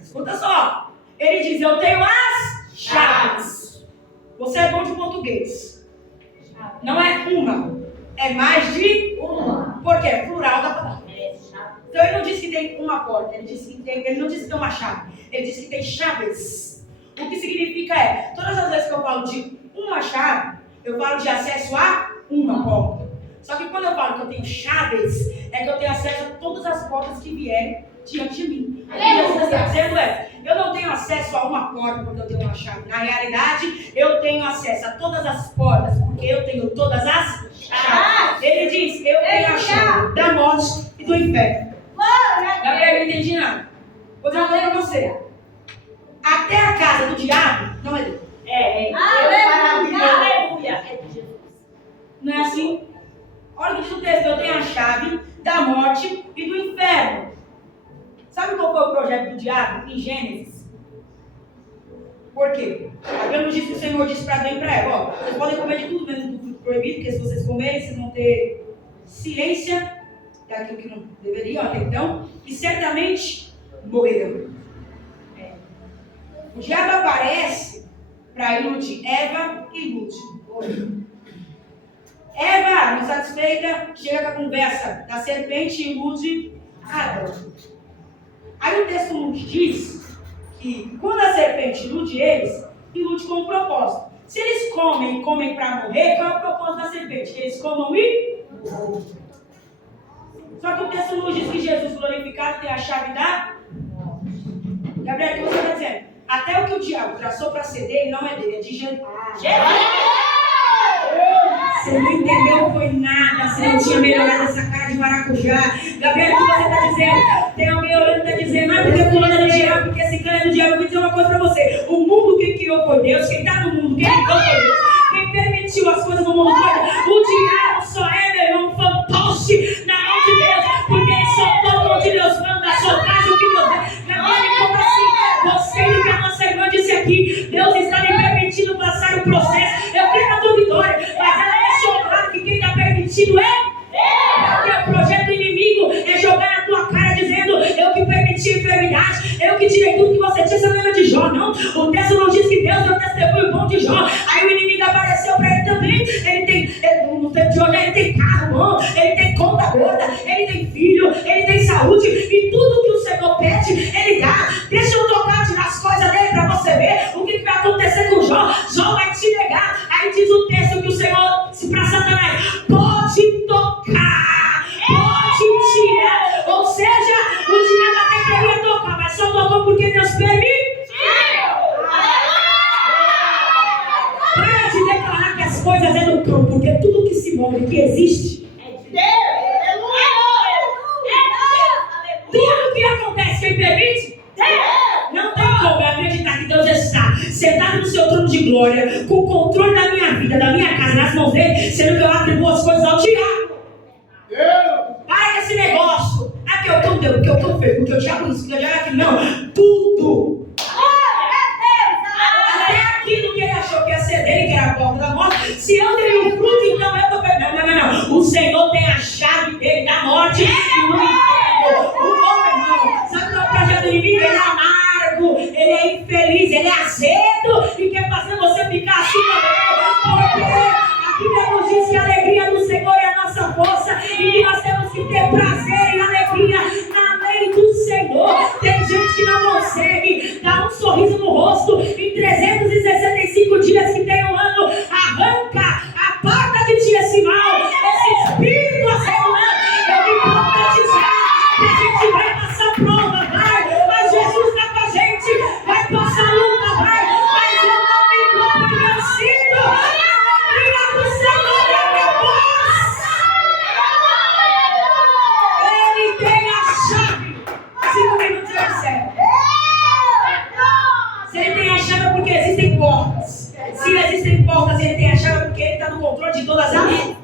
Escuta só. Ele diz, eu tenho as chaves. Você é bom de português. Não é uma. É mais de uma. Porque é plural da palavra. Então ele não disse que tem uma porta. Ele não disse que tem uma chave. Ele disse que tem chaves. O que significa é, todas as vezes que eu falo de uma chave, eu falo de acesso a uma porta. Só que quando eu falo que eu tenho chaves, é que eu tenho acesso a todas as portas que vierem diante de mim. O que Jesus está dizendo é, eu não tenho acesso a uma porta porque eu tenho uma chave. Na realidade, eu tenho acesso a todas as portas porque eu tenho todas as chaves. Ele diz, eu tenho a chave da morte e do inferno. Gabriel, não entendi nada. Vou dizer uma coisa para você. Até a casa do diabo não é dele. Aleluia. É de Jesus. Não é assim? Olha o que diz o texto. Eu tenho a chave da morte e do inferno. Sabe qual foi o projeto do diabo em Gênesis? Por quê? A Bíblia nos diz que o Senhor disse para Adão e para Eva, vocês podem comer de tudo menos do fruto proibido, porque se vocês comerem, vocês vão ter ciência daquilo que não deveriam até então, e certamente morrerão. O diabo aparece para iludir Eva e ilude. Eva, não satisfeita, chega com a conversa da serpente e ilude Adão. Aí o texto nos diz que quando a serpente ilude eles, ilude com um propósito. Se eles comem para morrer, qual é o propósito da serpente? Que eles comam e morram. Só que o texto nos diz que Jesus glorificado tem a chave da morte. Gabriel, o que você está dizendo? Até o que o diabo traçou para ser dele não é dele, é de Jesus. Você não entendeu, foi nada. Você não tinha melhorado essa cara de maracujá. Gabriel, o que você está dizendo? Tem alguém olhando e está dizendo, porque fulano é do diabo, porque esse cara é do diabo. Eu vou dizer uma coisa para você. O mundo quem criou foi Deus, quem está no mundo, quem criou foi Deus. Quem permitiu as coisas no mundo foi Deus. O diabo só é, meu irmão, um fantoche na mão de Deus, porque ele só toca onde Deus manda, só faz o que Deus quer. Gabriel, como assim? Você que a nossa irmã disse aqui, Deus está me permitindo passar o processo. Eu creio na tua vitória, mas ela é só que permiti a enfermidade, eu que tirei tudo que você tinha. Você lembra de Jó, não? O texto não diz que Deus deu testemunho bom de Jó. Aí o inimigo apareceu para ele também. No tempo de hoje, ele tem carro bom, ele tem conta gorda, ele tem filho, ele tem saúde, e tudo que o Senhor pede, ele dá. Deixa eu tocar, tirar as coisas dele para você ver o que vai acontecer com Jó. Jó vai te negar. Aí diz o texto que o Senhor disse para Satanás: pode tocar, pode tirar. Ou seja, o diabo até queria tocar, mas só tocou porque Deus permitiu. Para de declarar que as coisas é do cão, porque tudo que se move, que existe, é de Deus. Tudo que acontece, quem permite? Não tem como eu acreditar que Deus está sentado no seu trono de glória, com o controle da minha vida, da minha casa, nas mãos dele, sendo que eu atribuo as coisas ao diabo. Para com esse negócio. Ah, que eu tô Deus, que eu tô feio, porque eu diabo isso, que eu diabo aquilo. Não, tudo. Até aquilo que ele achou que ia ser dele, que era a porta da morte. Se eu tenho um fruto, então eu tô feio. Não. O Senhor tem a chave dele da morte e no inferno. Irmão, sabe qual é o projeto do inimigo? Ele é amargo, ele é infeliz, ele é azedo e quer fazer você ficar assim também. Porque a Bíblia nos diz que a alegria do Senhor é a nossa força e que nós temos que ter prazer e alegria na lei do Senhor. Tem gente que não consegue dar um sorriso no rosto em 365 dias que tem um ano. Arranca a porta de ti esse mal, esse espírito acelulado. Eu vim profetizar que a gente vai passar prova, vai, mas Jesus está com a gente, vai passar luta, vai, mas eu não me dou vencido. A alegria do Senhor é a minha voz. Ele tem a chave. 5 minutos eu disser. Se ele tem a chave é porque existem portas. Se existem portas e ele tem a chave é porque ele está no controle de todas as portas.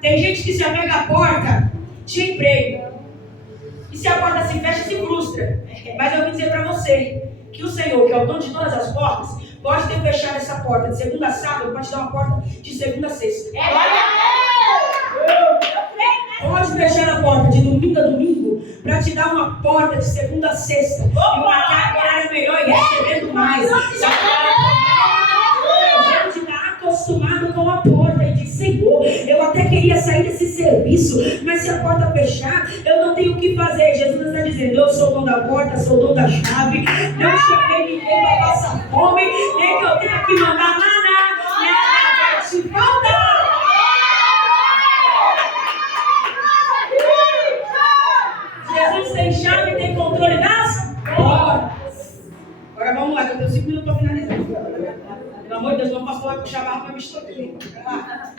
Tem gente que se apega à porta de emprego. E se a porta se fecha, se frustra. Mas eu vim dizer para você que o Senhor, que é o dono de todas as portas, pode ter fechado essa porta de segunda a sábado, pode te dar uma porta de segunda a sexta. Pode fechar a porta de domingo a domingo para te dar uma porta de segunda a sexta. E uma carga horária melhor e recebendo mais. A gente está acostumado com a porta e diz: Senhor, eu até queria sair desse serviço, mas se a porta fechar, eu não tenho o que fazer. Jesus está dizendo: eu sou o dono da porta, sou o dono da chave. Não chamei ninguém para passar fome, nem que eu tenha que mandar nada vai te faltar. Jesus tem chave e tem controle das portas. Agora vamos lá, que eu tenho 5 minutos para finalizar. Pelo amor de Deus, não posso falar com o chamado para me estourar.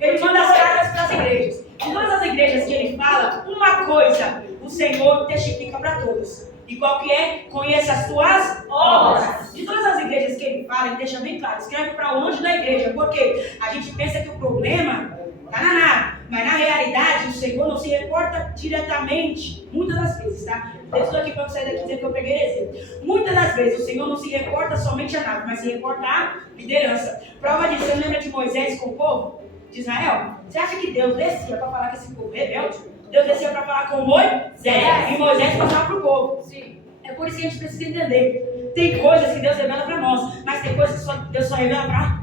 Ele manda as cartas para as igrejas. Em todas as igrejas que ele fala, uma coisa o Senhor testifica para todos. E qual que é? Conheça as tuas obras. De todas as igrejas que ele fala, ele deixa bem claro. Escreve para o anjo da igreja. Porque a gente pensa que o problema está na nave. Mas na realidade, o Senhor não se reporta diretamente. Muitas das vezes, tá? Eu estou aqui para sair daqui dizer que eu peguei exemplo. Muitas das vezes, o Senhor não se reporta somente a nave, mas se reporta à liderança. Prova disso, você lembra de Moisés com o povo de Israel? Você acha que Deus descia para falar com esse povo rebelde? Deus descia para falar com Moisés. E Moisés passava para o povo. Sim. É por isso que a gente precisa entender. Tem coisas que Deus revela para nós, mas tem coisas que Deus só revela para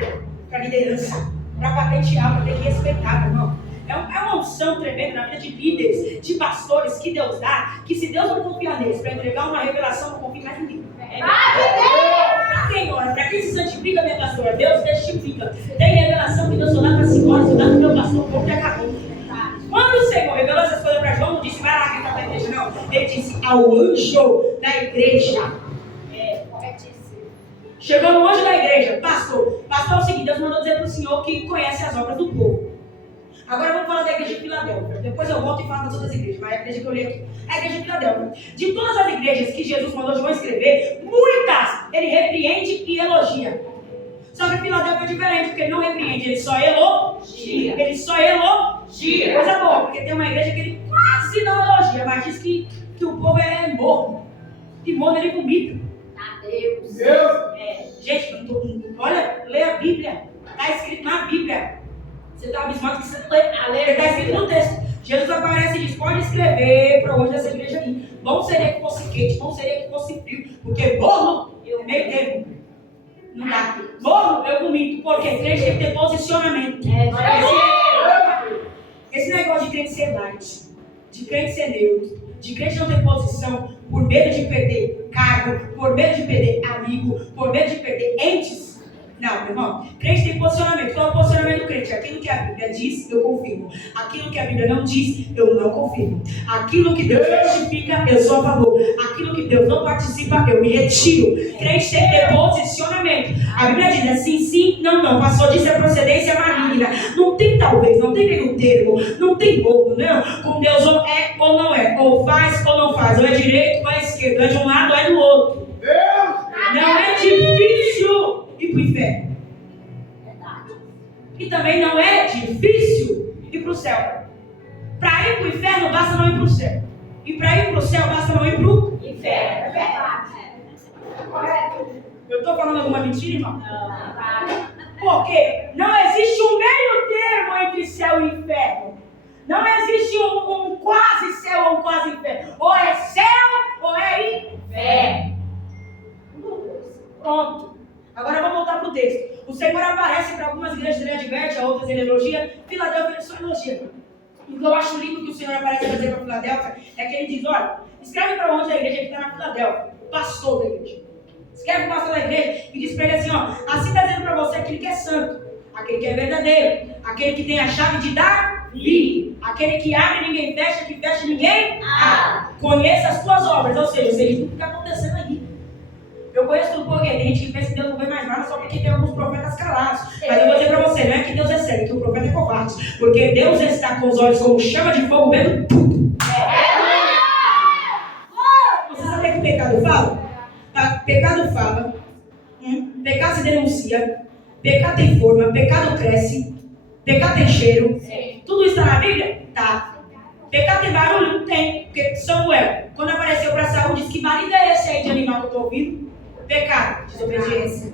a liderança. Para patentear, para ter que respeitar, irmão. É uma unção tremenda na vida de líderes, de pastores que Deus dá, que se Deus não confiar neles para entregar uma revelação, não confia mais em ninguém. Para quem ora, para quem se santifica, minha pastora, Deus testifica. Tem revelação que Deus só dá para a senhora, só dá para o meu pastor, o povo que acabou. Quando o Senhor revelou essas coisas para João, não disse: vai lá que está para a igreja, não. Ele disse ao anjo da igreja. Chegou no anjo da igreja: pastor, é o seguinte, Deus mandou dizer para o senhor que conhece as obras do povo. Agora vamos falar da igreja de Filadélfia. Depois eu volto e falo das outras igrejas, mas é a igreja que eu li aqui. A igreja de Filadélfia. De todas as igrejas que Jesus mandou João escrever, muitas ele repreende e elogia. Só que Filadélfia é diferente, porque ele não repreende, ele só elogia. Coisa boa, porque tem uma igreja que ele quase não elogia, mas diz que o povo é morno. Que morno ele vomita. Deus. Gente, olha, lê a Bíblia. Está escrito na Bíblia. Você está abismado que você lê. Está escrito no texto. Jesus aparece e diz, pode escrever para hoje dessa igreja aí. Bom seria que fosse quente, bom seria que fosse frio, porque morno é meio termo. Não dá. Morno eu vomito, porque crente tem que ter posicionamento. Esse negócio de crente ser light, de crente ser neutro, de crente não ter posição, por medo de perder cargo, por medo de perder amigo, por medo de perder entes. Não, meu irmão, crente tem posicionamento. Qual é o posicionamento do crente? Aquilo que a Bíblia diz, eu confirmo. Aquilo que a Bíblia não diz, eu não confirmo. Aquilo que Deus justifica, eu sou a favor. Aquilo que Deus não participa, eu me retiro. Crente tem que ter posicionamento. A Bíblia diz assim, sim, não. Passou disso é procedência maligna. Não tem talvez, não tem meio termo, não tem morno, não. Com Deus ou é ou não é. Ou faz ou não faz. Ou é direito ou é esquerdo. Ou é de um lado ou é do outro. Não é difícil ir para o inferno. E também não é difícil ir para o céu. Para ir para o inferno basta não ir para o céu. E para ir para o céu basta não ir para o inferno. É verdade. Eu estou falando alguma mentira, irmão? Não. Porque não existe um meio termo entre céu e inferno. Não existe um quase céu ou um quase inferno. Ou é céu ou é inferno. Pronto. Agora vamos voltar para o texto. O Senhor aparece para algumas igrejas, ele adverte, a outras ele elogia. Filadélfia ele só elogia. O que eu acho lindo que o Senhor aparece para dizer para Filadélfia é que ele diz, olha, escreve para onde a igreja que está na Filadélfia, o pastor da igreja. Escreve para o pastor da igreja e diz para ele assim, ó, assim está dizendo para você aquele que é santo, aquele que é verdadeiro, aquele que tem a chave de Davi, aquele que abre e ninguém fecha, que fecha ninguém abre. Conheça as tuas obras, ou seja, tudo o que está acontecendo aí. Eu conheço tudo porque tem gente que pensa que Deus não vê mais nada só porque tem alguns profetas calados. Mas eu vou dizer para você, não é que Deus é cego, que o profeta é covarde. Porque Deus está com os olhos como chama de fogo vendo tudo. Você sabe o que o pecado fala? Pecado fala, pecado se denuncia, pecado tem forma, pecado cresce, pecado tem cheiro. Tudo isso está na Bíblia? Tá. Pecado tem barulho? Tem. Porque Samuel, quando apareceu para Saul, disse que marido é esse aí de animal que eu estou ouvindo? Pecado, desobediência.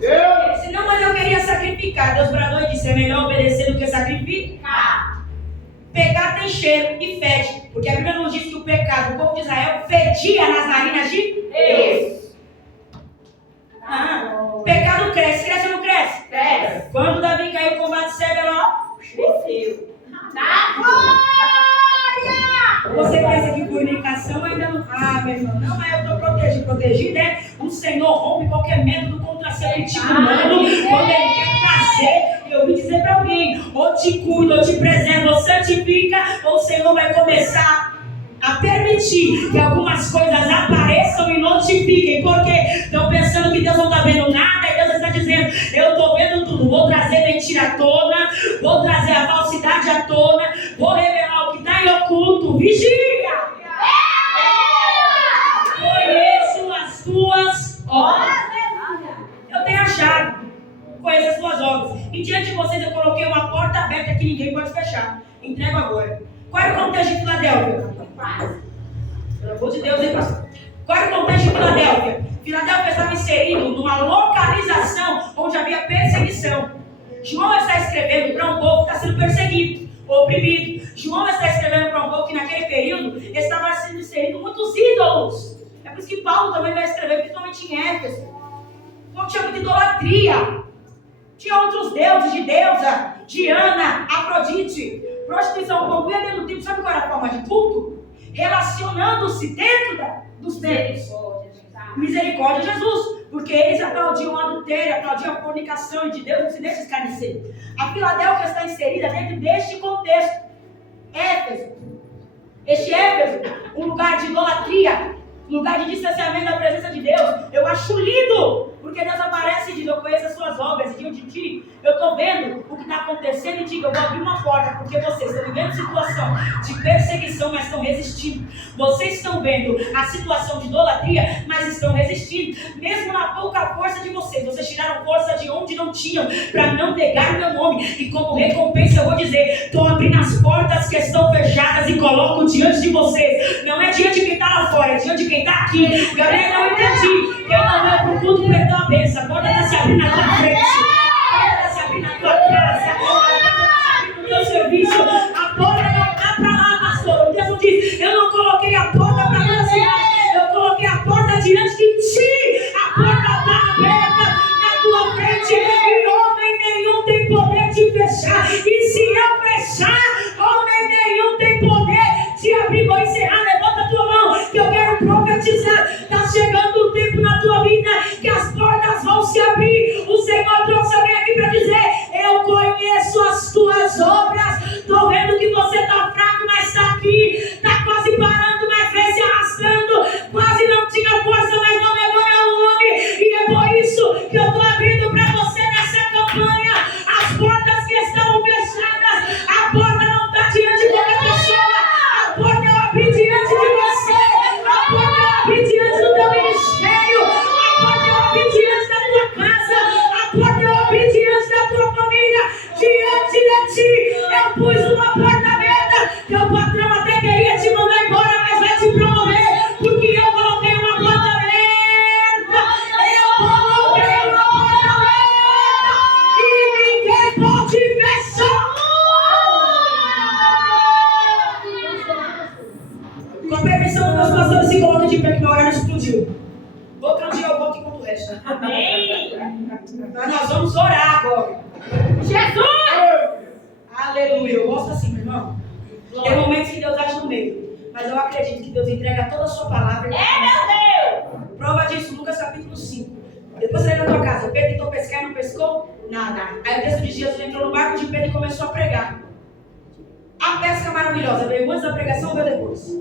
Ele disse, não, mas eu queria sacrificar. Deus bradou e disse, é melhor obedecer do que sacrificar. Pecado tem cheiro e fede. Porque a Bíblia nos diz que o pecado, o povo de Israel, fedia nas narinas de Deus. Pecado cresce. Cresce ou não cresce? Cresce. Quando Davi caiu no combate cego, ela cresceu. Você pensa que fornicação ainda não... meu irmão, não, mas eu estou protegido, né? O Senhor rompe qualquer método contraceptivo humano quando Ele quer fazer. Eu vim dizer para alguém, ou te cuida, ou te preserva, ou santifica, ou o Senhor vai começar a permitir que algumas coisas apareçam e notifiquem, porque estão pensando que Deus não está vendo nada, e Deus está dizendo, eu estou vendo tudo, vou trazer mentira à tona, vou trazer a falsidade à tona, vou revelar o que está em oculto, vigia! Conheço as tuas obras. Eu tenho a chave, conheço as tuas obras, e diante de vocês eu coloquei uma porta aberta que ninguém pode fechar. Entrego agora. Qual é o contexto de Filadélfia? Pelo amor de Deus, hein, pastor? Qual é o contexto de Filadélfia? Filadélfia estava inserido numa localização onde havia perseguição. João está escrevendo para um povo que está sendo perseguido, oprimido. João está escrevendo para um povo que naquele período estava sendo inserido muitos ídolos. É por isso que Paulo também vai escrever, principalmente em Éfeso. Não tinha muita idolatria. Tinha outros deuses, de deusa, Diana, Afrodite. Prostituição, o povo ia dentro do templo. Sabe qual era a forma de culto? Relacionando-se dentro dos templos. Misericórdia de Jesus. Porque eles aplaudiam o adultério, aplaudiam a fornicação, e de Deus não se deixa escarnecer. A Filadélfia está inserida dentro deste contexto. Éfeso. Este Éfeso, um lugar de idolatria, um lugar de distanciamento da presença de Deus. Eu acho lindo, porque Deus aparece e diz, eu conheço as suas obras, e diante de ti, eu estou vendo o que está acontecendo, e digo, eu vou abrir uma porta, porque vocês estão vivendo situação de perseguição, mas estão resistindo. Vocês estão vendo a situação de idolatria, mas estão resistindo. Mesmo na pouca força de vocês tiraram força de onde não tinham, para não negar o meu nome. E como recompensa eu vou dizer, estou abrindo as portas que estão fechadas e coloco diante de vocês. Não é diante de quem está lá fora, é diante de quem está aqui. Gabriel, não entendi. Eu não venho para o culto e perdeu a bênção. A porta está se abrindo na tua frente. A porta está se abrindo na tua casa. A porta está se abrindo no teu serviço. A porta não está permissão dos meus pastores, se coloca de pé que meu horário explodiu. Outro dia eu volto e conto o resto. Amém. Mas nós vamos orar agora. Jesus! Aleluia. Eu gosto assim, meu irmão. Tem momentos que Deus age no meio. Mas eu acredito que Deus entrega toda a sua palavra. É, meu Deus! Prova disso, Lucas capítulo 5. Depois você lê na tua casa. Pedro tentou pescar e não pescou nada. Aí o texto diz que Jesus entrou no barco de Pedro e começou a pregar. A pesca maravilhosa. Veio antes da pregação ou veio depois?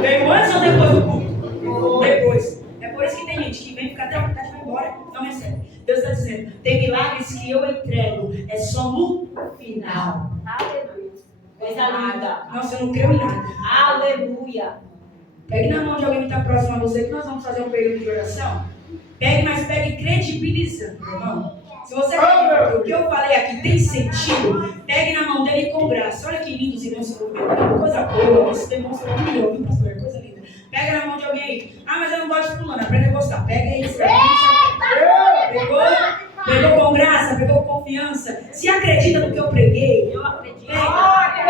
Veio antes ou depois do culto? Depois. É por isso que tem gente que vem ficar até a vontade e vai embora, não recebe. Deus está dizendo, tem milagres que eu entrego, é só no final. Aleluia. Coisa linda. Nossa, eu não creio em nada. Aleluia. Pegue na mão de alguém que está próximo a você, que nós vamos fazer um período de oração. Pegue, mas pegue credibilizando, irmão. Se você acredita que o que eu falei aqui tem sentido, pegue na mão dele com graça. Olha que lindo os irmãos. Coisa boa, isso demonstra um milhão, viu, pastor? Coisa linda. Pega na mão de alguém aí. Ah, mas eu não gosto de fulano. Aprenda a gostar. Pega aí. Pegou com graça, pegou com confiança. Se acredita no que eu preguei, Eu acredito. pega.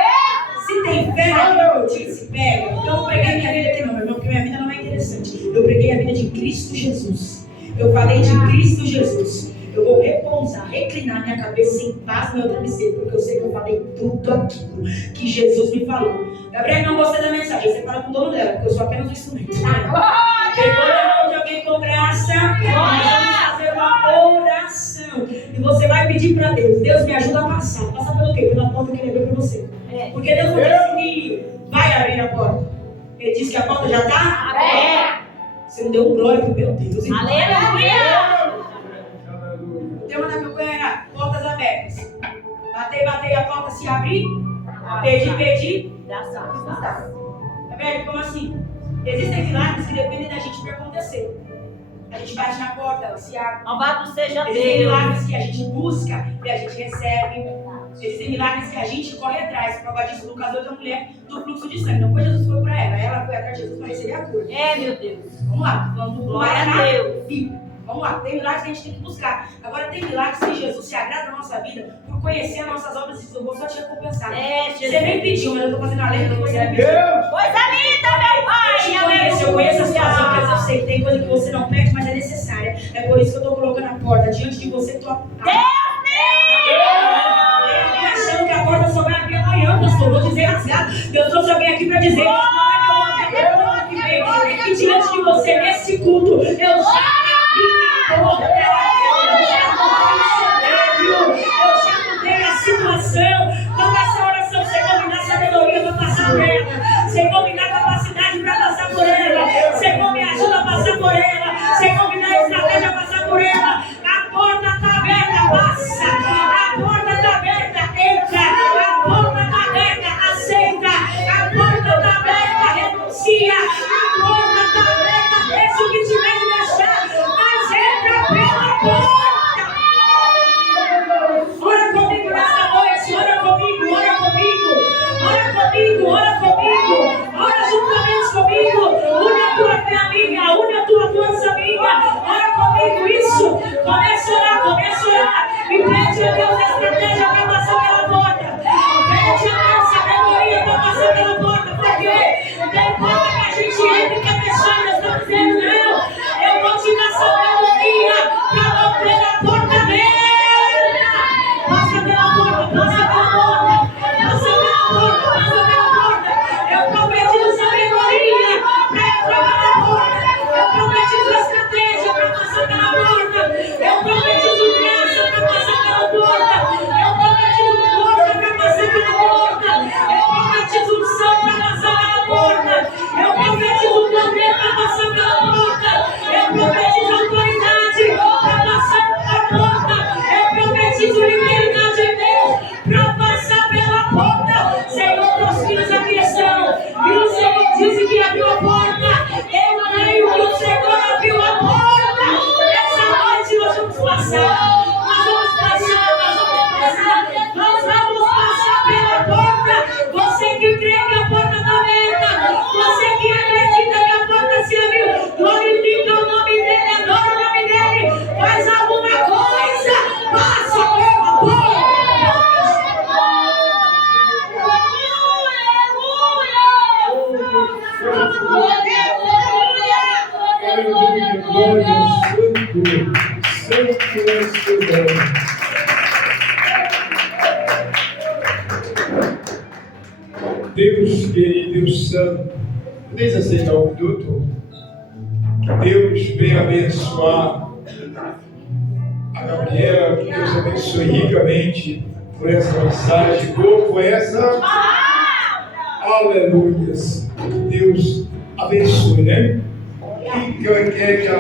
Se tem fé naquilo que eu disse, pega. Eu não preguei minha vida aqui não, meu irmão, porque minha vida não é interessante. Eu preguei a vida de Cristo Jesus. Eu falei de Cristo Jesus. Eu vou repousar, reclinar minha cabeça em paz no meu travesseiro, porque eu sei que eu falei tudo aquilo que Jesus me falou. Gabriel, não gostei da mensagem, você fala com o dono dela, porque eu sou apenas um instrumento. Pegou na mão de alguém com graça, nós vamos fazer uma oração. E você vai pedir para Deus, Deus me ajuda a passar. Passar pelo quê? Pela porta que ele abriu para você. Porque Deus não disse que vai abrir a porta. Ele disse que a porta já está aberta. Você não deu um glória pro meu Deus. Aleluia! O tema da campanha era portas abertas. Batei, a porta se abrir. Pedi. Dá certo. Tá vendo? Como assim? Existem milagres que dependem da gente para acontecer. A gente bate na porta, ela se abre. Louvado seja Existem Deus. milagres que a gente busca e a gente recebe. Existem milagres que a gente corre atrás. Prova disso, Lucas 8, a mulher do fluxo de sangue. Não foi Jesus que foi para ela. Ela foi atrás de Jesus para receber a cura. É, meu Deus. Vamos lá. Vamos do Glória a Deus. Vamos lá. Tem milagres que a gente tem que buscar. Agora tem milagres que Jesus se agrada na nossa vida por conhecer as nossas obras e diz, eu vou só te recompensar. É, Você Jesus. nem pediu, mas eu estou fazendo a lei que você vai pedir. Coisa linda, meu pai. Eu conheço as suas obras, eu sei que tem coisa que você não pede, mas é necessária. É por isso que eu estou colocando a porta diante de você. Deus achando que a porta só vai abrir amanhã, pastor. Vou dizer rasgado. Deus trouxe alguém aqui para dizer, não é que eu vou abrir a porta que vem. É que diante de você, nesse culto, eu já abri a porta. Eu já mudei o cenário. Eu já mudei a situação. Quando essa oração, Senhor, me dá sabedoria para passar por ela. Senhor, me dá capacidade para passar por ela. Senhor, me ajuda a passar por ela. Senhor, me dá estratégia para passar por ela. A porta está aberta, passa. A porta está aberta, entra. A porta está aberta, aceita. A porta está aberta, renuncia. A porta está aberta, deixa o que tiver glória, santo é seu nome. Deus querido, Deus santo, podeis aceitar o minuto? Deus venha abençoar a Gabriela, que Deus abençoe ricamente por essa mensagem, por essa aleluias. Deus abençoe, né? Quem quer que ela